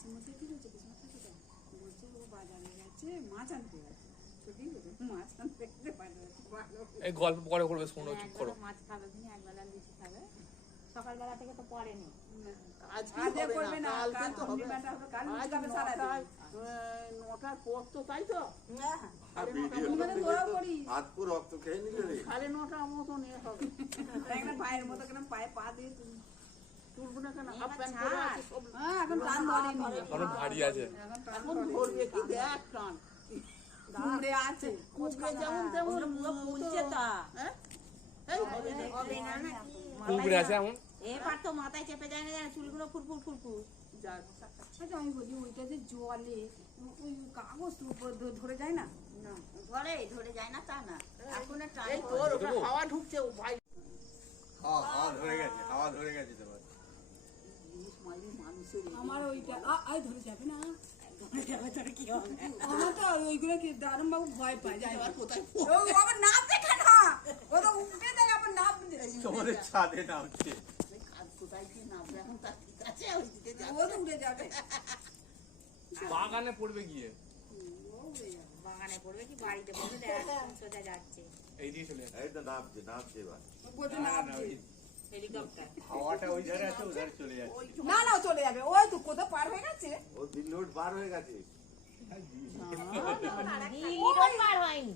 পিসমশাই কি বলছে, পিসমশাই কোথায় বলছে ও বাজারে গেছে মাছ আনতে গেছে, ছুটি মাছ আনতে গেছে বাজারে। এই গল্প পরে করবে, শোনো চুপ করো। মাছ খাবে তুমি, একবেলা লুচি খাবে, সকালবেলা থেকে তো পড়েনি। আজকে করবে না, কাল তো হবে, কাল লুচি খাবে সারা দিন। 9টার পর তো, তাই তো? মানে তোরাও করিস হাত পুরো রক্ত খেয়ে নিলে রে। 9:30 মতন এ হবে। একটা পায়ের মতো কেন পায়ে পা দিয়ে তুমি তুলবো না কেন? হাফ প্যান্ট পরে আছে সব। এখন টান ধরেনি, এখনো ভারী আছে। এখন ধরবে কি দেখ টান। কুমড়ে আছে, কুমড়ে যেমন তেমন ফুলছে তা হ্যাঁ? এই হবে না না কুকুরে আছে এমন। এবার তো মাথায় চেপে যায় না, চুলগুলো ফুরফুর ফুরফুর। যাক। আচ্ছা আমি বলি ওইটা যে জলে ওই কাগজ ধরে যায় না? না ঘরে ধরে যায় না তা না, এখন এই তোর ওটা হাওয়া ঢুকছে ও ভাই। হাওয়া ধরে গেছে, হাওয়া ধরে গেছে তোমার। মানুষের আমার ওইটা ধরে যাবে না, ধরে যাবে তোর কি হবে? আমার তো ওইগুলো কি দারুণ বাবু ভয় পায় যায়। এবার কোথায় ও আবার নাপ দেখে না, ও তো উঠে দেয় আবার নাপ তোমাদের ছাদে নামছে। কোথায় কি নামবে এখন তার ঠিক আছে, ওই দিকে যাবে। ও তো উঠে যাবে। বাগানে পড়বে গিয়ে, বাগানে পড়বে কি বাড়িতে পড়বে, দেখা সোজা যাচ্ছে এই দিয়ে চলে যাবে। এই তো নামছে, নামছে এবার। ও বলছে নাপছে। হেলিকপ্টার। হাওয়াটা ওই ধারে আছে, ওই ধারে চলে যাচ্ছে। না না ও চলে যাবে, ওই তো কোথাও পার হয়ে গেছে। ও 3 লোড পার হয়ে গেছে। দিল্লি রোড পার হয়নি।